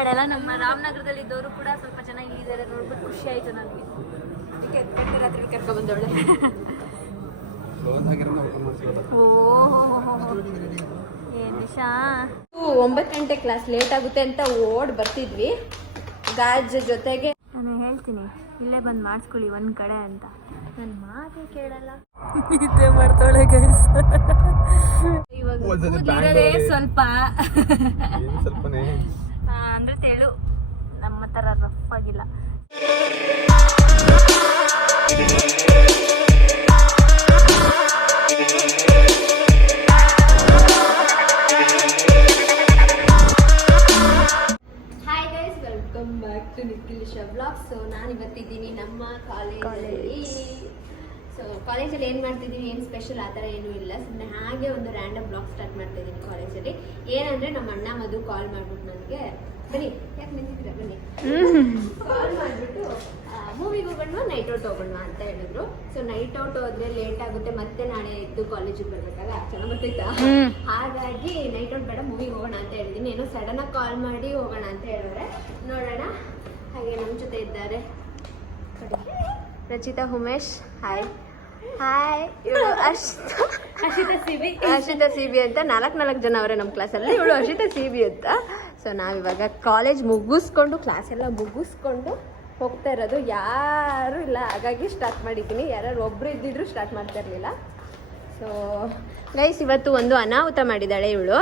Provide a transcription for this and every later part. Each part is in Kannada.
ಅದೆಲ್ಲ ನಮ್ಮ ರಾಮನಗರದಲ್ಲಿ ಇದ್ದವರು ಕೂಡ ಸ್ವಲ್ಪ ಚೆನ್ನಾಗಿ ಇದ್ದಾರೆ ನೋಡ್ಬಿಟ್ಟು ಖುಷಿ ಆಯಿತು ನನಗೆ. ಅದಕ್ಕೆ ಗಂಟೆ ರಾತ್ರಿ ಕರ್ಕೊಬಂದವಳೆ. ಏನು ದಿಶಾ 9 ಗಂಟೆ ಕ್ಲಾಸ್ ಲೇಟ್ ಆಗುತ್ತೆ ಅಂತ ಓಡ್ ಬರ್ತಿದ್ವಿ ಗಾಜ್ ಜೊತೆಗೆ. ನಾನು ಹೇಳ್ತೀನಿ ಇಲ್ಲೇ ಬಂದು ಮಾಡಿಸ್ಕೊಳ್ಳಿ ಒಂದು ಕಡೆ ಅಂತ, ನನ್ನ ಮಾತೇ ಕೇಳಲ್ಲ. ಇದೇ ಮಾಡ್ತಾಳೆ ಗೈಸ್. ಇವಾಗ ಸ್ವಲ್ಪ ಅಂದ್ರೆ ತೆಳು, ನಮ್ಮ ಥರ ರಫ್ ಆಗಿಲ್ಲ. Hi guys, welcome back to Nikhil blog. So ನಾನು ಇವತ್ತಿದ್ದೀನಿ ನಮ್ಮ ಕಾಲೇಜಲ್ಲಿ. ಸೊ ಕಾಲೇಜಲ್ಲಿ ಏನು ಮಾಡ್ತಿದ್ದೀನಿ, ಏನು ಸ್ಪೆಷಲ್ ಆ ಥರ ಏನೂ ಇಲ್ಲ, ಸುಮ್ಮನೆ ಹಾಗೆ ಒಂದು ರ್ಯಾಂಡಮ್ ಬ್ಲಾಗ್ ಸ್ಟಾರ್ಟ್ ಮಾಡ್ತಾ ಇದ್ದೀನಿ ಕಾಲೇಜಲ್ಲಿ. ಏನಂದರೆ ನಮ್ಮ ಅಣ್ಣ ಮಧು ಕಾಲ್ ಮಾಡ್ಬಿಟ್ಟು ನನಗೆ, ಬನ್ನಿ ಯಾಕೆ ನಿಂತಿದ್ದೀರಾ ಬನ್ನಿ, ಕಾಲ್ ಮಾಡಿಬಿಟ್ಟು ಮೂವಿಗೆ ಹೋಗೋಣ ನೈಟ್ ಔಟ್ ಹೋಗೋಣ ಅಂತ ಹೇಳಿದ್ರು. ಸೊ ನೈಟ್ ಔಟ್ ಹೋದ್ರೆ ಲೇಟ್ ಆಗುತ್ತೆ, ಮತ್ತೆ ನಾಳೆ ಎದ್ದು ಕಾಲೇಜಿಗೆ ಬರ್ಬೇಕಲ್ಲ, ಚೆನ್ನಾಗಿ ಬರ್ತಿತ್ತಾ, ಹಾಗಾಗಿ ನೈಟ್ ಔಟ್ ಬೇಡ ಮೂವಿಗೆ ಹೋಗೋಣ ಅಂತ ಹೇಳಿದ್ದೀನಿ. ಏನೋ ಸಡನ್ನಾಗಿ ಕಾಲ್ ಮಾಡಿ ಹೋಗೋಣ ಅಂತ ಹೇಳಿದ್ರೆ ನೋಡೋಣ. ಹಾಗೆ ನಮ್ಮ ಜೊತೆ ಇದ್ದಾರೆ ರಚಿತಾ, ಉಮೇಶ್, ಹಾಯ್ ಹಾಯ್, ಇವಳು ಹರ್ಷಿತಾ ಸಿ ಬಿ ಅಂತ 4 ಜನ ಅವರೇ ನಮ್ಮ ಕ್ಲಾಸಲ್ಲಿ. ಇವಳು ಹರ್ಷಿತಾ ಸಿ ಬಿ ಅಂತ. ಸೊ ನಾವಿವಾಗ ಕಾಲೇಜ್ ಮುಗಿಸ್ಕೊಂಡು ಕ್ಲಾಸ್ ಎಲ್ಲ ಮುಗಿಸ್ಕೊಂಡು ಹೋಗ್ತಾ ಇರೋದು. ಯಾರೂ ಇಲ್ಲ, ಹಾಗಾಗಿ ಸ್ಟಾರ್ಟ್ ಮಾಡಿದ್ದೀನಿ. ಯಾರು ಒಬ್ಬರು ಇದ್ದಿದ್ರು ಸ್ಟಾರ್ಟ್ ಮಾಡ್ತಾ ಇರಲಿಲ್ಲ. ಸೊ ಗೈಸ್, ಇವತ್ತು ಒಂದು ಅನಾಹುತ ಮಾಡಿದ್ದಾಳೆ ಇವಳು.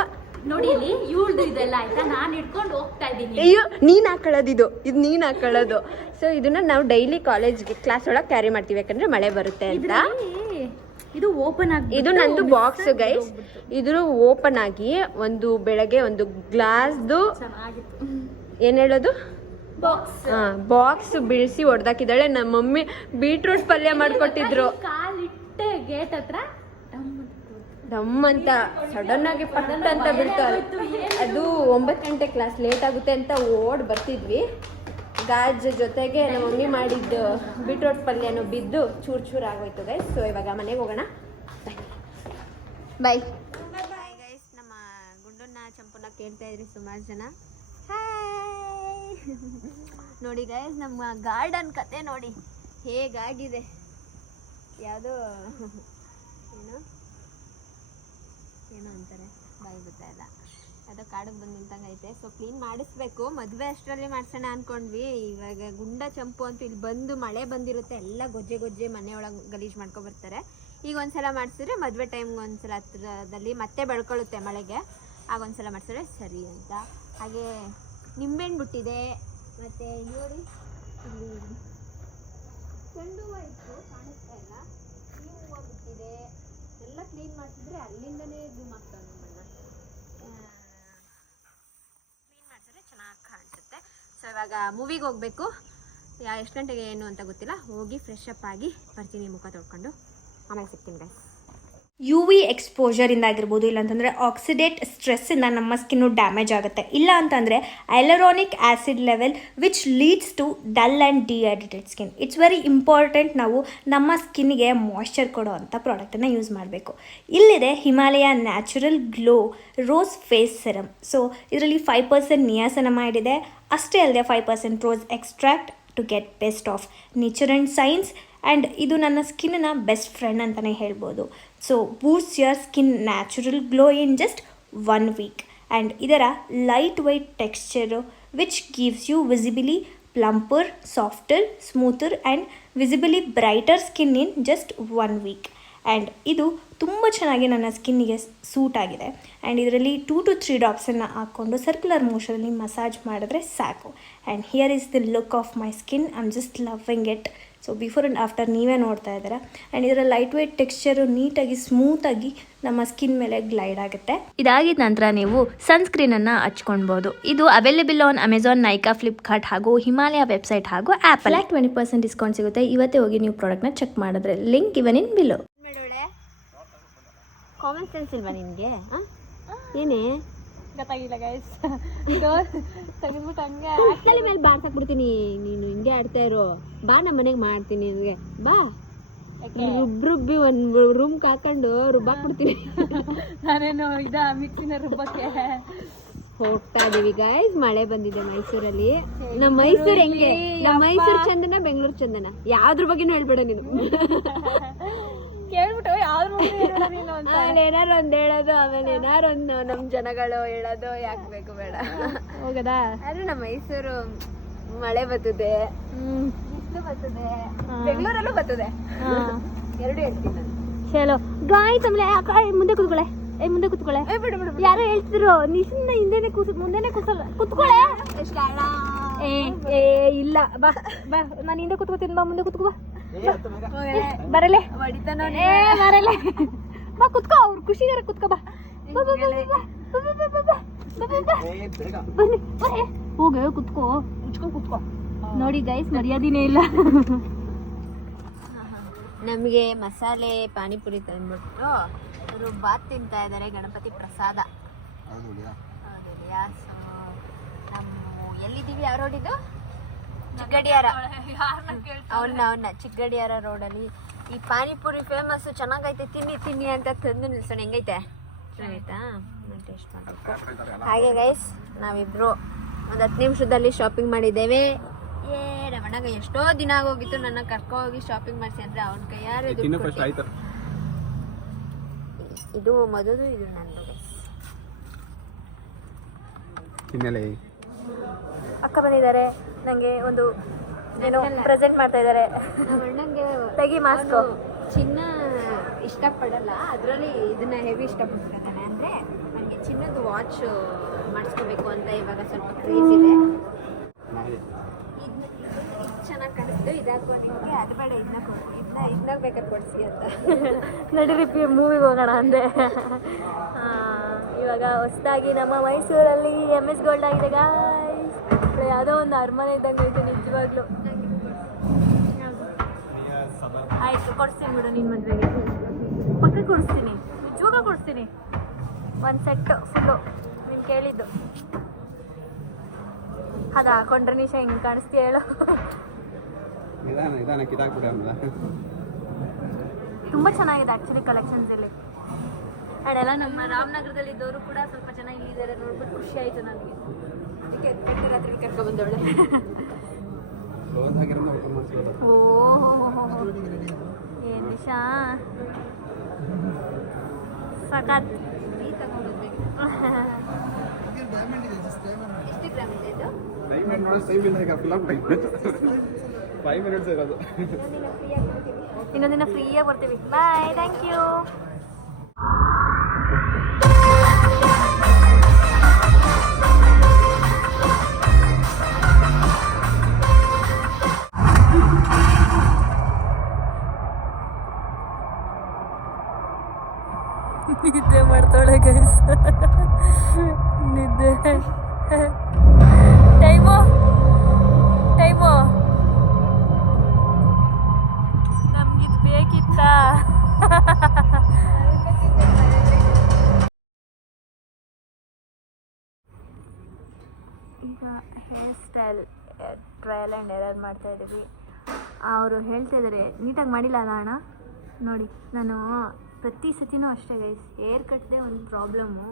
ನೋಡಿ ಇಲ್ಲಿ ಇವಳ್ದು ಇದೆಲ್ಲ ಆಯ್ತಾ, ನಾನು ಹಿಡ್ಕೊಂಡು ಹೋಗ್ತಾ ಇದ್ದೀನಿ. ಅಯ್ಯೋ, ನೀನು ಹಾಕೊಳ್ಳೋದು ಇದು ನೀನು ಹಾಕೊಳ್ಳೋದು. ಸೊ ಇದನ್ನ ನಾವು ಡೈಲಿ ಕಾಲೇಜ್ಗೆ ಕ್ಲಾಸ್ ಒಳಗೆ ಕ್ಯಾರಿ ಮಾಡ್ತೀವಿ, ಯಾಕಂದ್ರೆ ಮಳೆ ಬರುತ್ತೆ ಅಂತ. ಇದು ಓಪನ್ ಆಗಿ, ಇದು ನಂದು ಬಾಕ್ಸ್ ಗೈಸ್. ಇದು ಓಪನ್ ಆಗಿ ಒಂದು ಬೆಳಗ್ಗೆ ಒಂದು ಗ್ಲಾಸ್ದು ಏನ್ ಹೇಳೋದು ಬಾಕ್ಸ್ ಬಿಡಿಸಿ ಹೊಡೆದಾಕಿದ್ದಾಳೆ. ನಮ್ಮ ಮಮ್ಮಿ ಬೀಟ್ರೂಟ್ ಪಲ್ಯ ಮಾಡ್ಕೊಟ್ಟಿದ್ರು. ಕಾಲಿಟ್ಟೆ ಗೇಟ್ ಹತ್ರ ಡಮ್ ಅಂತ ಸಡನ್ ಆಗಿ ಪಟ್ ಅಂತ ಬಿಡ್ತಾರೆ. ಅದು 9 ಗಂಟೆ ಕ್ಲಾಸ್ ಲೇಟ್ ಆಗುತ್ತೆ ಅಂತ ಓಡ್ ಬರ್ತಿದ್ವಿ ಗಾಜ್ ಜೊತೆಗೆ. ನಮ್ಮ ಮಮ್ಮಿ ಮಾಡಿದ್ದು ಬೀಟ್ರೂಟ್ ಪಲ್ಯನೂ ಬಿದ್ದು ಚೂರು ಆಗೋಯ್ತು ಗೈಸ್. ಸೊ ಇವಾಗ ಮನೆಗೆ ಹೋಗೋಣ. ಬಾಯ್ ಬಾಯ್ ಗೈಸ್. ನಮ್ಮ ಗುಂಡನ್ನ ಚಂಪನ್ನ ಕೇಳ್ತಾ ಇದ್ರಿ ಸುಮಾರು ಜನ. ಹಾಯ್ ನೋಡಿ ಗೈಸ್, ನಮ್ಮ ಗಾರ್ಡನ್ ಕತೆ ನೋಡಿ ಹೇಗಾಗಿದೆ. ಯಾವುದೋ ಏನೋ ಅಂತಾರೆ, ಬಾಯಿ ಬರ್ತಾ ಇಲ್ಲ, ಯಾವುದೋ ಕಾಡಿಗೆ ಬಂದು ನಿಂತಂಗೈತೆ. ಸೊ ಕ್ಲೀನ್ ಮಾಡಿಸ್ಬೇಕು, ಮದುವೆ ಅಷ್ಟರಲ್ಲಿ ಮಾಡಿಸೋಣ ಅಂದ್ಕೊಂಡ್ವಿ. ಇವಾಗ ಗುಂಡ ಚಂಪು ಅಂತೂ ಇಲ್ಲಿ ಬಂದು ಮಳೆ ಬಂದಿರುತ್ತೆ, ಎಲ್ಲ ಗೊಜ್ಜೆ ಮನೆಯೊಳಗೆ ಗಲೀಜು ಮಾಡ್ಕೊಬರ್ತಾರೆ. ಈಗ ಒಂದ್ಸಲ ಮಾಡಿಸಿದ್ರೆ ಮದುವೆ ಟೈಮ್ಗೆ ಒಂದ್ಸಲ ಹತ್ರದಲ್ಲಿ ಮತ್ತೆ ಬೆಳ್ಕೊಳ್ಳುತ್ತೆ ಮಳೆಗೆ, ಆಗೊಂದ್ಸಲ ಮಾಡಿಸಿದ್ರೆ ಸರಿ ಅಂತ. ಹಾಗೆ ನಿಂಬೆಹಣ್ಣು ಬಿಟ್ಟಿದೆ, ಮತ್ತು ನೋಡಿ ಇಲ್ಲಿ ಚೆಂಡು ಹೂವು ಇತ್ತು, ಕಾಣಿಸ್ತಾ ಇಲ್ಲ, ಈ ಹೂವು ಬಿಟ್ಟಿದೆ. ಎಲ್ಲ ಕ್ಲೀನ್ ಮಾಡಿಸಿದ್ರೆ ಅಲ್ಲಿಂದನೇ ಝೂಮ್ ಆಗ್ತಾವೆ ನಮ್ಮನ್ನ. ಕ್ಲೀನ್ ಮಾಡಿಸಿದ್ರೆ ಚೆನ್ನಾಗಿ ಕಾಣಿಸುತ್ತೆ. ಸೊ ಇವಾಗ ಮೂವಿಗೆ ಹೋಗಬೇಕು. ಎಷ್ಟು ಗಂಟೆಗೆ ಏನು ಅಂತ ಗೊತ್ತಿಲ್ಲ, ಹೋಗಿ ಫ್ರೆಶ್ ಅಪ್ ಆಗಿ ಬರ್ತೀನಿ, ಮುಖ ತೊಳ್ಕೊಂಡು ಆಮೇಲೆ ಸಿಗ್ತೀನಿ ಗೈಸ್. UV ಎಕ್ಸ್ಪೋಜರಿಂದ ಆಗಿರ್ಬೋದು, ಇಲ್ಲಾಂತಂದರೆ ಆಕ್ಸಿಡೇಟ್ ಸ್ಟ್ರೆಸ್ಸಿಂದ ನಮ್ಮ ಸ್ಕಿನ್ನು ಡ್ಯಾಮೇಜ್ ಆಗುತ್ತೆ. ಇಲ್ಲ ಅಂತಂದರೆ hyaluronic acid level which leads to dull and dehydrated skin. It's very important ನಾವು ನಮ್ಮ ಸ್ಕಿನ್ನಿಗೆ ಮಾಯ್ಶ್ಚರ್ ಕೊಡೋ ಅಂಥ ಪ್ರಾಡಕ್ಟನ್ನು ಯೂಸ್ ಮಾಡಬೇಕು. ಇಲ್ಲಿದೆ Himalaya natural glow rose face serum. So ಇದರಲ್ಲಿ 5% ನಿಯಾಸನಮೈಡ್ ಇದೆ. ಅಷ್ಟೇ ಅಲ್ಲದೆ 5% rose extract to get best of nature and science. And ಇದು ನನ್ನ ಸ್ಕಿನ್ನ ಬೆಸ್ಟ್ ಫ್ರೆಂಡ್ ಅಂತಲೇ ಹೇಳ್ಬೋದು. So boost your skin natural glow in just 1 week. And ಇದರ light weight texture which gives you visibly plumper, softer, smoother and visibly brighter skin in just 1 week. And ಇದು ತುಂಬ ಚೆನ್ನಾಗಿ ನನ್ನ ಸ್ಕಿನ್ನಿಗೆ ಸೂಟ್ ಆಗಿದೆ. ಆ್ಯಂಡ್ ಇದರಲ್ಲಿ 2 to 3 ಡ್ರಾಪ್ಸನ್ನು ಹಾಕ್ಕೊಂಡು ಸರ್ಕ್ಯುಲರ್ ಮೋಷನಲ್ಲಿ ಮಸಾಜ್ ಮಾಡಿದ್ರೆ ಸಾಕು. And here is the look of my skin. I am just loving it. So before and after ನೀವೇ ನೋಡ್ತಾ ಇದ್ದೀರಾ. ಆ್ಯಂಡ್ ಇದರ ಲೈಟ್ ವೇಟ್ ಟೆಕ್ಸ್ಚರು ನೀಟಾಗಿ ಸ್ಮೂತಾಗಿ ನಮ್ಮ ಸ್ಕಿನ್ ಮೇಲೆ ಗ್ಲೈಡ್ ಆಗುತ್ತೆ. ಇದಾಗಿದ ನಂತರ ನೀವು ಸನ್ಸ್ಕ್ರೀನನ್ನು ಹಚ್ಕೊಳ್ಬೋದು. ಇದು available on Amazon, Nykaa, Flipkart ಹಾಗೂ ಹಿಮಾಲಯ ವೆಬ್ಸೈಟ್ ಹಾಗೂ ಆ್ಯಪಲ್. 20% ಡಿಸ್ಕೌಂಟ್ ಸಿಗುತ್ತೆ. ಇವತ್ತೇ ಹೋಗಿ ನೀವು ಪ್ರಾಡಕ್ಟ್ನ ಚೆಕ್ ಮಾಡಿದ್ರೆ ಲಿಂಕ್ ಇವನ್ ಇನ್ ಬಿಲೋ. ಕಾಮನ್ ಸೆನ್ಸ್ ಇಲ್ವಾ ನಿನಗೆ? ಏನೇ ಗೊತ್ತಾಗಿಲ್ಲ ಗೈಸ್. ತೆಗೆದ್ಬಿಟ್ಟು ಹಂಗೆ ಅಷ್ಟಲ್ಲಿ ಮೇಲೆ ಬಾರ್ಸಾಕ್ಬಿಡ್ತೀನಿ. ನೀನು ಹಿಂಗೆ ಆಡ್ತಾ ಇರೋ, ಬಾ ನಮ್ಮ ಮನೆಗೆ ಮಾಡ್ತೀನಿ ನಿನಗೆ, ಬಾ. ರುಬ್ಬಿ ಒಂದು ರೂಮ್ಗೆ ಹಾಕೊಂಡು ರುಬ್ಬಾಕ್ಬಿಡ್ತೀನಿ. ನಾನೇನು ಮಿಕ್ಸಿನ ರುಬ್ಬಕ್ಕೆ ಹೋಗ್ತಾ ಇದೀವಿ ಗೈಸ್. ಮಳೆ ಬಂದಿದೆ ಮೈಸೂರಲ್ಲಿ. ನಮ್ಮ ಮೈಸೂರು ಹೆಂಗೆ? ನಮ್ಮ ಮೈಸೂರು ಚಂದನ, ಬೆಂಗಳೂರು ಚಂದನ? ಯಾವ್ದ್ರ ಬಗ್ಗೆನೂ ಹೇಳ್ಬೇಡ ನೀನು. ಕೇಳ್ಬಿಟ್ಟು ಏನಾರು ಒಂದ್ ಹೇಳೋದು, ಆಮೇಲೆ ಏನಾರು ಒಂದು ನಮ್ ಜನಗಳು ಹೇಳೋದು ಯಾಕೆ ಬೇಕು, ಬೇಡ ಹೋಗದಾ. ಆದ್ರೆ ನಮ್ಮ ಮೈಸೂರು ಮಳೆ ಬರ್ತದೆ, ಬಿಸಿಲು ಬರ್ತದೆ, ಬೆಂಗಳೂರಲ್ಲೂ ಬರ್ತದೆ, ಎರಡು ಹೇಳ್ತೀನಿ ನಾನು. ಚಲೋ ಗಾಯ್ಸ್. ಆಮೇಲೆ ಮುಂದೆ ಕೂತ್ಕೊಳ್ಳೆ, ಮುಂದೆ ಕೂತ್ಕೊಳ್ಳೆ. ಯಾರೋ ಹೇಳ್ತಿದ್ರು ನಿನ್ನ ಹಿಂದೆನೆ ಮುಂದೆನೆ ಕೂತ್ಕೊಳ್ಳೆ. ಇಲ್ಲ ಬಾ ಬಾ, ನಾನು ಹಿಂದೆ ಕೂತ್ಕೋತೀನಿ. ಬಾ ಮುಂದೆ ಕೂತ್ಕೋ. ಬರಲೆ ಬರಲೆ ಬಾ ಕುತ್ಕೋ. ಅವ್ರು ಖುಷಿಗಾರ ಕುತ್ಕೋ. ಬಾ ಹೋಗ ಕುತ್ಕೋ, ಮುಚ್ಕೊಂಡ್ ಕುತ್ಕೋ. ನೋಡಿ ಗೈಸ್, ಮರ್ಯಾದಿನೇ ಇಲ್ಲ. ನಮಗೆ ಮಸಾಲೆ ಪಾನಿಪುರಿ ತಂದ್ಬಿಟ್ಟು ಅವರು ಬಾತ್ ತಿಂತಾ ಇದ್ದಾರೆ. ಗಣಪತಿ ಪ್ರಸಾದ. ನಮ್ಮ ಎಲ್ಲಿದ್ದೀವಿ? ಯಾವ ರೋಡ್ ಇದು? ಚಿಕ್ಕಗಡಿಯಾರ. ಅವನ್ನ ಚಿಕ್ಕಗಡಿಯಾರ ರೋಡಲ್ಲಿ ಈ ಪಾನಿಪುರಿ ಫೇಮಸ್. ಚೆನ್ನಾಗೈತೆ, ತಿನ್ನಿ ತಿನ್ನಿ ಅಂತ ತಂದು ನಿಲ್ಸೋಣ. ಹೆಂಗೈತೆ? ಚೆನ್ನಾಗೈತಾ? ಟೇಸ್ಟ್ ಮಾಡಬೇಕು. ಹಾಗೆ ಗೈಸ್, ನಾವಿಬ್ರು ಒಂದು 10 ನಿಮಿಷದಲ್ಲಿ ಶಾಪಿಂಗ್ ಮಾಡಿದ್ದೇವೆ. ನಮ್ಮಣ್ಣಗ ಎಷ್ಟೋ ದಿನ ಆಗೋಗಿತ್ತು ನನ್ನ ಕರ್ಕೊ ಹೋಗಿ ಶಾಪಿಂಗ್ ಮಾಡಿಸಿ ಅಂದ್ರೆ ಅವನ ಕೈಯಾರೆ. ಇದು ಮೊದಲು, ಇದು ನಂದು. ಅಕ್ಕ ಬಂದಿದ್ದಾರೆ, ನಂಗೆ ಒಂದು ಏನೋ ಪ್ರೆಸೆಂಟ್ ಮಾಡ್ತಾ ಇದ್ದಾರೆ. ನಮ್ಮ ಅಣ್ಣಂಗೆ ತೆಗಿ ಮಾಸ್ಕ್. ಚಿನ್ನ ಇಷ್ಟಪಡಲ್ಲ, ಅದರಲ್ಲಿ ಇದನ್ನ ಹೆವಿ ಇಷ್ಟಪಡ್ತಿರ್ತಾನೆ. ಅಂದರೆ ನನಗೆ ಚಿನ್ನದ ವಾಚ್ ಮಾಡಿಸ್ಕೋಬೇಕು ಅಂತ ಇವಾಗ ಸ್ವಲ್ಪ ಕ್ರೇಜ್ ಇದೆ. ಇದು ಚೆನ್ನಾಗಿ ಕಾಣಿಸ್ತು, ಇದಾಕೋ ನಿಮಗೆ, ಅದು ಬೇಡ ಇದನ್ನ ಕೊಡು, ಇದನ್ನ ಬೇಕಾದ್ರೆ ಕೊಡಿಸಿ ಅಂತ. ನಡಿರಿ ಮೂವಿಗೆ ಹೋಗೋಣ ಅಂದೆ. ಇವಾಗ ಹೊಸದಾಗಿ ನಮ್ಮ ಮೈಸೂರಲ್ಲಿ MS ಗೋಲ್ಡ್ ಆಗಿದೆ ಗಾಯ್ಸ್. ಯಾವುದೋ ಒಂದು ಅರಮನೆ ಇದ್ದಂಗೆ ಐತೆ ನಿಜವಾಗ್ಲೂ. ಆಯ್ತು, ಕೊಡಿಸ್ತೀನಿ ಬಿಡು ನಿನ್ನ ಮದುವೆಗೆ. ಪಕ್ಕ ಕೊಡಿಸ್ತೀನಿ, ನಿಜವಾಗ ಕೊಡಿಸ್ತೀನಿ. ಒಂದು ಸೆಟ್ಟು ಫುಲ್ಲು ನೀನು ಕೇಳಿದ್ದು. ಅದು ಹಾಕೊಂಡ್ರೆ ನಿಶಾ ಹೆಂಗೆ ಕಾಣಿಸ್ತೀಯ ಹೇಳು? ತುಂಬ ಚೆನ್ನಾಗಿದೆ ಆ್ಯಕ್ಚುಲಿ ಕಲೆಕ್ಷನ್ಸ್ ಇಲ್ಲಿ. ಆ್ಯಂಡ್ ಎಲ್ಲ ನಮ್ಮ ರಾಮನಗರದಲ್ಲಿ ಇದ್ದವರು ಕೂಡ ಸ್ವಲ್ಪ ಚೆನ್ನಾಗಿ ಇಲ್ಲಿದ್ದಾರೆ. ನೋಡ್ಬಿಟ್ಟು ಖುಷಿ ಆಯಿತು ನನಗೆ. ಅದಕ್ಕೆ ರಾತ್ರಿ ಕರ್ಕೊಬಂದವಳೆ. ಓಹೋ ಏನು ನಿಶಾ ಸಖತ್. ಎಷ್ಟು ಗ್ರಾಮ್ ಇದೆ ಇದು? 5 minutes ಇರೋದು. ಇನ್ನೊಂದಿನ ಫ್ರೀಯಾಗಿ ಬರ್ತೀವಿ. ಬಾಯ್, ಥ್ಯಾಂಕ್ ಯು. ನಿದ್ದೆ ಮಾಡ್ತಾಳೆ ಗೈಸ್. ನಿದ್ದೆ ಟೈಮು ನಮ್ಗಿದು ಬೇಕಿತ್ತ? ಈಗ hair style trial and error ಮಾಡ್ತಾ ಇದ್ದೀವಿ. ಅವರು ಹೇಳ್ತಾ ಇದ್ದಾರೆ ನೀಟಾಗಿ ಮಾಡಿಲ್ಲ ಅಲ್ಲ ಅಣ್ಣ. ನೋಡಿ, ನಾನು ಪ್ರತಿ ಸತಿನೂ ಅಷ್ಟೇ ಗೈಸ್, ಹೇರ್ ಕಟ್ದೆ ಒಂದು ಪ್ರಾಬ್ಲಮ್ಮು.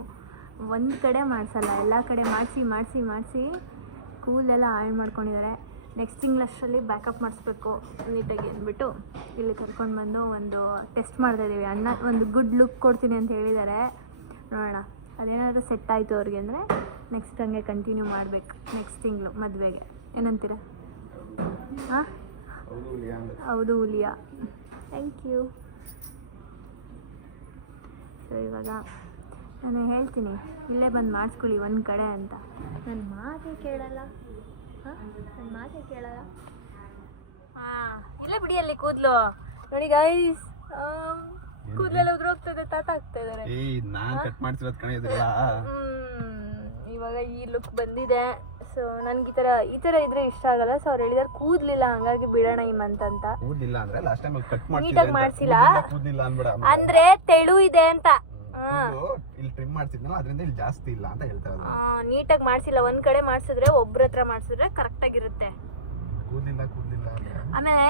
ಒಂದು ಕಡೆ ಮಾಡಿಸಲ್ಲ, ಎಲ್ಲ ಕಡೆ ಮಾಡಿಸಿ ಕೂಲೆಲ್ಲ ಹಾಳು ಮಾಡ್ಕೊಂಡಿದ್ದಾರೆ. ನೆಕ್ಸ್ಟ್ ತಿಂಗಳಷ್ಟರಲ್ಲಿ ಬ್ಯಾಕಪ್ ಮಾಡಿಸ್ಬೇಕು ನೀಟಾಗಿ ಅಂದ್ಬಿಟ್ಟು ಇಲ್ಲಿ ಕರ್ಕೊಂಡು ಬಂದು ಒಂದು ಟೆಸ್ಟ್ ಮಾಡ್ತಾಯಿದ್ದೀವಿ. ಅಣ್ಣ ಒಂದು ಗುಡ್ ಲುಕ್ ಕೊಡ್ತೀನಿ ಅಂತ ಹೇಳಿದ್ದಾರೆ. ನೋಡೋಣ, ಅದೇನಾದರೂ ಸೆಟ್ ಆಯಿತು ಅವ್ರಿಗೆ ಅಂದರೆ ನೆಕ್ಸ್ಟ್ ಹಂಗೆ ಕಂಟಿನ್ಯೂ ಮಾಡಬೇಕು. ನೆಕ್ಸ್ಟ್ ತಿಂಗಳು ಮದುವೆಗೆ. ಏನಂತೀರ? ಹಾಂ, ಹೌದು ಹುಲಿಯಾ. Thank you. ಸೊ ಇವಾಗ ನಾನು ಹೇಳ್ತೀನಿ ಇಲ್ಲೇ ಬಂದು ಮಾಡಿಸ್ಕೊಳ್ಳಿ ಒಂದು ಕಡೆ ಅಂತ. ನನ್ನ ಮಾತೇ ಕೇಳಲ್ಲ. ನನ್ನ ಮಾತೇ ಕೇಳಲ್ಲ. ಹಾಂ, ಇಲ್ಲೇ ಬಿಡಿ ಅಲ್ಲಿ ಕೂದಲು. ನೋಡಿ ಗೈಸ್, ಕೂದಲೆಲ್ಲ ಉದುರೋಗ್ತದೆ, ತಾತ ಆಗ್ತಾ ಇದ್ದಾರೆ. ಇವಾಗ ಈ ಲುಕ್ ಬಂದಿದೆ. ಸೊ ನನಗೆ ಈ ಥರ ಇದ್ರೆ ಇಷ್ಟ ಆಗಲ್ಲ. ಸೊ ಅವ್ರು ಹೇಳಿದಾರೆ ಕೂದಲಿಲ್ಲ, ಹಂಗಾಗಿ ಬಿಡೋಣ ಈ ಮಂತ್ ಅಂತ. ನೀಟಾಗಿ ಮಾಡಿಸಿಲ್ಲ ಅಂದ್ರೆ ತೆಳು ಇದೆ ಅಂತ. ನೀಟಾಗಿ ಮಾಡಿಸಿಲ್ಲ. ಒಂದ್ ಕಡೆ ಮಾಡಿಸಿದ್ರೆ ಒಬ್ರ ಹತ್ರ ಮಾಡಿಸಿದ್ರೆ ಕರೆಕ್ಟ್ ಆಗಿರುತ್ತೆ. ಆಮೇಲೆ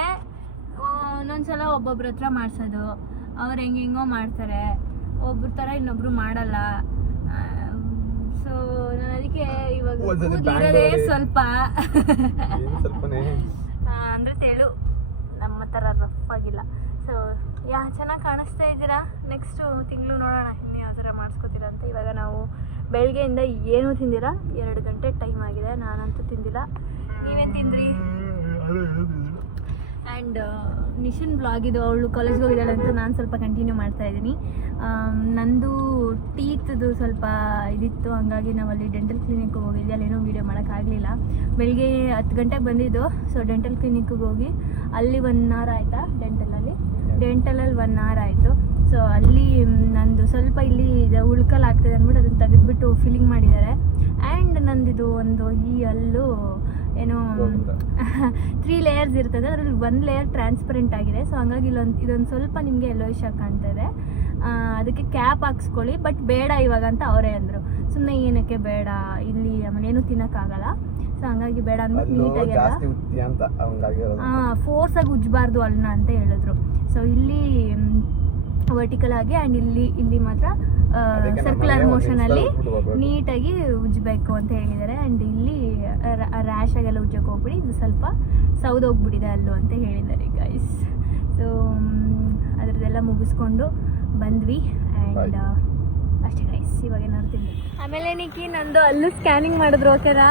ಒಂದೊಂದ್ಸಲ ಒಬ್ಬೊಬ್ರ ಹತ್ರ ಮಾಡಿಸೋದು, ಅವ್ರು ಹೆಂಗೋ ಮಾಡ್ತಾರೆ, ಒಬ್ರ ಥರ ಇನ್ನೊಬ್ರು ಮಾಡಲ್ಲ. ಸೊ ನಾನು ಅದಕ್ಕೆ ಇವಾಗ ಒಂದ್ಸತಿ ಕೂದಲಿರೋದೇ ಬ್ಯಾಂಗ್ಳೂರಲ್ಲಿ- ಸ್ವಲ್ಪ ಏನು ಸ್ವಲ್ಪನೇ ಅಂದರೆ ತೆಳು ನಮ್ಮ ಥರ ರಫ್ ಆಗಿಲ್ಲ. ಸೊ ಚೆನ್ನಾಗಿ ಕಾಣಿಸ್ತಾ ಇದ್ದೀರಾ. ನೆಕ್ಸ್ಟು ತಿಂಗಳು ನೋಡೋಣ ಇನ್ನು ಯಾವ ಥರ ಮಾಡಿಸ್ಕೋತೀರಾ ಅಂತ. ಇವಾಗ ನಾವು ಬೆಳಗ್ಗೆಯಿಂದ ಏನೂ ತಿಂದಿಲ್ಲ, 2 ಗಂಟೆ ಟೈಮ್ ಆಗಿದೆ. ನಾನಂತೂ ತಿಂದಿಲ್ಲ. ನೀವೇನು ತಿಂದ್ರಿ? ಆ್ಯಂಡ್ ನಿಶನ್ ಬ್ಲಾಗ್ ಇದು, ಅವಳು ಕಾಲೇಜ್ಗೆ ಹೋಗಿದ್ದಾಳೆ ಅಂತ ನಾನು ಸ್ವಲ್ಪ ಕಂಟಿನ್ಯೂ ಮಾಡ್ತಾ ಇದ್ದೀನಿ. ನಂದು ಟೀತ್ದು ಸ್ವಲ್ಪ ಇದಿತ್ತು, ಹಂಗಾಗಿ ನಾವಲ್ಲಿ ಡೆಂಟಲ್ ಕ್ಲಿನಿಕ್ಗೆ ಹೋಗಿದ್ದೆ. ಅಲ್ಲೇನೋ ವೀಡಿಯೋ ಮಾಡೋಕ್ಕಾಗಲಿಲ್ಲ. ಬೆಳಿಗ್ಗೆ 10 ಗಂಟೆಗೆ ಬಂದಿದ್ದು. ಸೊ ಡೆಂಟಲ್ ಕ್ಲಿನಿಕ್ಗೆ ಹೋಗಿ ಅಲ್ಲಿ 1 hour ಆಯಿತಾ, ಡೆಂಟಲಲ್ಲಿ 1 hour ಆಯಿತು. ಸೊ ಅಲ್ಲಿ ನಂದು ಸ್ವಲ್ಪ ಇಲ್ಲಿ ಉಳ್ಕಲ್ ಆಗ್ತದೆ ಅಂದ್ಬಿಟ್ಟು ಅದನ್ನು ತೆಗೆದುಬಿಟ್ಟು ಫಿಲ್ಲಿಂಗ್ ಮಾಡಿದ್ದಾರೆ. ಆ್ಯಂಡ್ ನಂದಿದು ಒಂದು ಈ ಹಲ್ಲು ಏನೋ 3 ಲೇಯರ್ಸ್ ಇರ್ತದೆ, ಅದರಲ್ಲಿ 1 ಲೇಯರ್ ಟ್ರಾನ್ಸ್ಪರೆಂಟ್ ಆಗಿದೆ. ಸೊ ಹಂಗಾಗಿ ಇದೊಂದು ಸ್ವಲ್ಪ ನಿಮಗೆ ಯೆಲ್ಲೋಯಿಶ್ ಆಗಿ ಕಾಣ್ತಾ ಇದೆ. ಅದಕ್ಕೆ ಕ್ಯಾಪ್ ಹಾಕ್ಸ್ಕೊಳ್ಳಿ, ಬಟ್ ಬೇಡ ಇವಾಗ ಅಂತ ಅವರೇ ಅಂದರು. ಸುಮ್ಮನೆ ಏನಕ್ಕೆ ಬೇಡ, ಇಲ್ಲಿ ಆಮೇಲೆ ಏನೂ ತಿನ್ನೋಕ್ಕಾಗಲ್ಲ. ಸೊ ಹಂಗಾಗಿ ಬೇಡ ಅಂದ್ಬಿಟ್ಟು ನೀಟಾಗಿ ಜಾಸ್ತಿ ಉತ್ತಿ ಅಂತ ಹಂಗಾಗಿರೋದು. ಫೋರ್ಸಾಗಿ ಉಜ್ಜಬಾರ್ದು ಅಲ್ಲನ್ನ ಅಂತ ಹೇಳಿದ್ರು. ಸೊ ಇಲ್ಲಿ ವರ್ಟಿಕಲ್ ಆಗಿ ಆ್ಯಂಡ್ ಇಲ್ಲಿ ಮಾತ್ರ ಸರ್ಕ್ಯುಲರ್ ಮೋಷನಲ್ಲಿ ನೀಟಾಗಿ ಉಜ್ಜಬೇಕು ಅಂತ ಹೇಳಿದ್ದಾರೆ. ಆ್ಯಂಡ್ ಇಲ್ಲಿ ರ್ಯಾಶ್ ಆಗೆಲ್ಲ ಉಜ್ಜಕ್ಕೆ ಹೋಗ್ಬಿಡಿ, ಇದು ಸ್ವಲ್ಪ ಸೌದೋಗ್ಬಿಟ್ಟಿದೆ ಅಲ್ಲೂ ಅಂತ ಹೇಳಿದ್ದಾರೆ ಗೈಸ್. ಸೊ ಅದರದ್ದೆಲ್ಲ ಮುಗಿಸ್ಕೊಂಡು ಬಂದ್ವಿ. ಆ್ಯಂಡ್ ಅಷ್ಟೇ ಗೈಸ್, ಇವಾಗ ಏನಾದ್ರು ತಿನ್ಬೇಕು. ಆಮೇಲೆ ನಿಕ್ಕಿ ನಂದು ಅಲ್ಲೂ ಸ್ಕ್ಯಾನಿಂಗ್ ಮಾಡಿದ್ರು. ಓಕೆನಾ,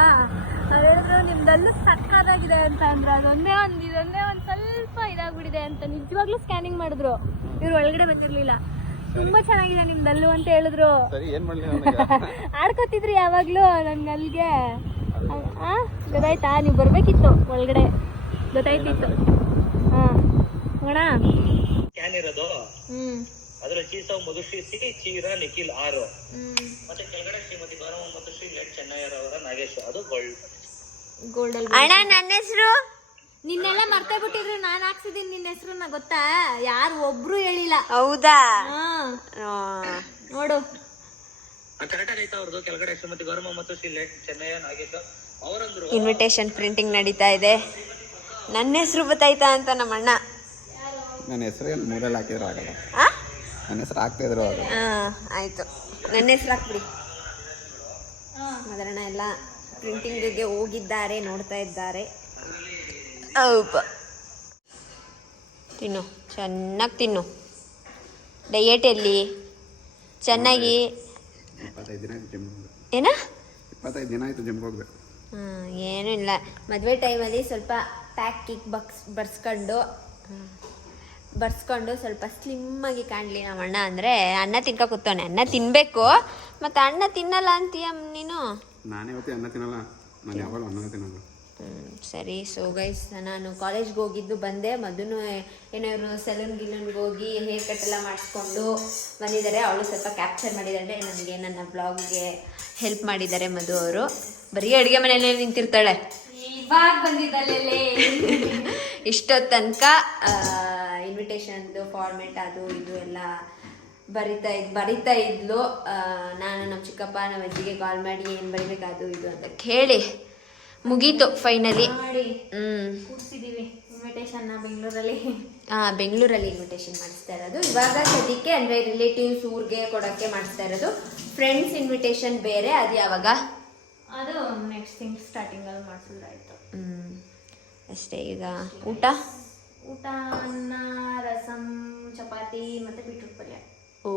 ಹೇಳಿದ್ರು ನಿಮ್ದಲ್ಲೂ ಸಕ್ಕತ್ತಾಗಿದೆ ಅಂತ ಅಂದ್ರೆ. ಇದೊಂದೇ ಒಂದು ಸ್ವಲ್ಪ ಇದಾಗ್ಬಿಟ್ಟಿದೆ ಅಂತ ನಿಜವಾಗ್ಲೂ ಸ್ಕ್ಯಾನಿಂಗ್ ಮಾಡಿದ್ರು. ಇವ್ರು ಒಳಗಡೆ ಬಂದಿರಲಿಲ್ಲ. ತುಂಬ ಚೆನ್ನಾಗಿದೆ ನಿಮ್ದಲ್ಲೂ ಅಂತ ಹೇಳಿದ್ರು. ಸರಿ ಏನ್ ಮಾಡ್ಲಿ ಆಡ್ಕೊತಿದ್ರಿ ಯಾವಾಗಲೂ ನನ್ನ ಅಲ್ಲಿಗೆ. ಗೊತ್ತಾಯ್ತಾ? ನೀವು ಬರಬೇಕಿತ್ತು ಒಳಗಡೆ, ಗೊತ್ತಾಯ್ತಿತ್ತು. ಹಾಂ ನೋಡ ಕ್ಯಾನ್ ಇರೋದು ಅದರ ಚೀಸಾವ್ ಮಧುಶ್ರೀ ಸಿ, ಚೀರ ನಿಖಿಲ್ 6 ಮತ್ತೆ ಕೆಳಗಡೆ ಶ್ರೀಮತಿ ಗೌರವ ಮತ್ತು ಶ್ರೀ ಲೆಟ್ ಚೆನ್ನಯ್ಯರ್ ಅವರ ನಾಗೇಶ್, ಅದು ಗೋಲ್ಡ್. ಅಣ್ಣ ನನ್ನ ಹೆಸರು ನಿನ್ನೆಲ್ಲ ಮರ್ತೇ ಬಿಟ್ಟಿದ್ರು. ನಾನು ಹಾಕ್ಸಿದೀನಿ ನಿನ್ನ ಹೆಸರನ್ನ, ಗೊತ್ತಾ? ಯಾರು ಒಬ್ರು ಹೇಳಿಲ್ಲ. ಹೌದಾ? ನೋಡು ಕರೆಕ್ಟ್ ಆಯ್ತಾ ಅವ್ರದ್ದು. ಕೆಳಗಡೆ ಶ್ರೀಮತಿ ಗೌರವ ಮತ್ತು ಶ್ರೀ ಲೆಟ್ ಚೆನ್ನಯ್ಯ ನಾಗೇಶ್ ಅವರಂದ್ರು. ಇನ್ವಿಟೇಷನ್ ಪ್ರಿಂಟಿಂಗ್ ನಡೀತಾ ಇದೆ. ನನ್ನ ಹೆಸರು ಗೊತ್ತಾಯ್ತಾ ಅಂತ ನಮ್ಮ ಅಣ್ಣ. ನನ್ನ ಹೆಸರು ಮೂರಲ್ಲಿ ಹಾಕಿದ್ರು ಆಗಲ್ಲ. ನನ್ನ ಹೆಸರು ಹಾಕ್ತಾ ಇದ್ರು ಆಗಲ್ಲ. ಆಯಿತು, ನನ್ನ ಹೆಸರು ಹಾಕ್ಬಿಡಿ. ಅದರಣ್ಣ ಎಲ್ಲ ಪ್ರಿಂಟಿಂಗಿಗೆ ಹೋಗಿದ್ದಾರೆ, ನೋಡ್ತಾ ಇದ್ದಾರೆ. ತಿನ್ನು, ಚೆನ್ನಾಗಿ ತಿನ್ನು. ಡಯಟ್ ಎಲ್ಲಿ ಚೆನ್ನಾಗಿ 25 ದಿನ ಆಯ್ತು ಜಿಮ್ ಹೋಗಿ. ಏನ 25 ದಿನ ಆಯ್ತು ಜಿಮ್ ಹೋಗ್ದೆ. ಏನೂ ಇಲ್ಲ. ಮದುವೆ ಟೈಮಲ್ಲಿ ಸ್ವಲ್ಪ ಕಿಕ್ ಬರ್ಸ್ಕೊಂಡು ಸ್ವಲ್ಪ ಸ್ಲಿಮ್ಮಾಗಿ ಕಾಣಲಿ ನಮ್ಮ ಅಣ್ಣ. ಅಂದರೆ ಅನ್ನ ತಿನ್ಕೊ ಕೂತವನೆ. ಅನ್ನ ತಿನ್ನಬೇಕು, ಮತ್ತು ಅಣ್ಣ ತಿನ್ನಲ್ಲ ಅಂತೀಯ ನೀನು. ನಾನೇ ಇವತ್ತು ಅನ್ನ ತಿನ್ನಲ್ಲ, ನಾನು ಯಾವಾಗ ಅನ್ನ ತಿನ್ನಲ್ಲ. ಸರಿ. ಸೊ ಗೈಸ್, ನಾನು ಕಾಲೇಜ್ಗೆ ಹೋಗಿದ್ದು ಬಂದೆ. ಮಧುನು ಏನಾದ್ರು ಸಲೂನ್ಗೆ ಹೋಗಿ ಹೇರ್ ಕಟ್ ಎಲ್ಲ ಮಾಡಿಸ್ಕೊಂಡು ಬಂದಿದ್ದಾರೆ. ಅವಳು ಸ್ವಲ್ಪ ಕ್ಯಾಪ್ಚರ್ ಮಾಡಿದ್ದಾರೆ ನನಗೆ, ನನ್ನ ಬ್ಲಾಗ್ಗೆ ಹೆಲ್ಪ್ ಮಾಡಿದ್ದಾರೆ ಮಧು ಅವರು. ಬರೀ ಅಡುಗೆ ಮನೆಯಲ್ಲೇ ನಿಂತಿರ್ತಾಳೆ. ಇವಾಗ ಬಂದಿದ್ದಲ್ಲೇ ಇಷ್ಟೊತ್ತು ತನಕ ಇನ್ವಿಟೇಷನ್ದು ಫಾರ್ಮೆಟ್ ಅದು ಇದು ಎಲ್ಲ ಬರಿತಾ ಇದ್ಲು. ನಾನು ನಮ್ಮ ಚಿಕ್ಕಪ್ಪ ನಮ್ಮ ಅಜ್ಜಿಗೆ ಕಾಲ್ ಮಾಡಿ ಏನು ಬರಿಬೇಕು ಅದು ಇದು ಅಂತ ಕೇಳಿ ಮುಗೀತು ಫೈನಲಿ. ಕೂರಿಸಿದ್ದೀವಿ ಇನ್ವಿಟೇಷನ್ ಬೆಂಗಳೂರಲ್ಲಿ. ಬೆಂಗಳೂರಲ್ಲಿ ಇನ್ವಿಟೇಷನ್ ಮಾಡಿಸ್ತಾ ಇರೋದು ಇವಾಗ ಸದ್ಯಕ್ಕೆ. ಅಂದರೆ ರಿಲೇಟಿವ್ಸ್ ಊರಿಗೆ ಕೊಡೋಕ್ಕೆ ಮಾಡಿಸ್ತಾ ಇರೋದು. ಫ್ರೆಂಡ್ಸ್ ಇನ್ವಿಟೇಷನ್ ಬೇರೆ, ಅದು ಯಾವಾಗ? ಅದು ನೆಕ್ಸ್ಟ್ ಥಿಂಗ್ ಸ್ಟಾರ್ಟಿಂಗಲ್ಲಿ ಮಾಡಿಸಿದ್ರಾಯ್ತು. ಅಷ್ಟೇ. ಈಗ ಊಟ ಅನ್ನ, ರಸಂ, ಚಪಾತಿ ಮತ್ತು ಬೀಟ್ರೂಟ್ ಪಲ್ಯ. ಓ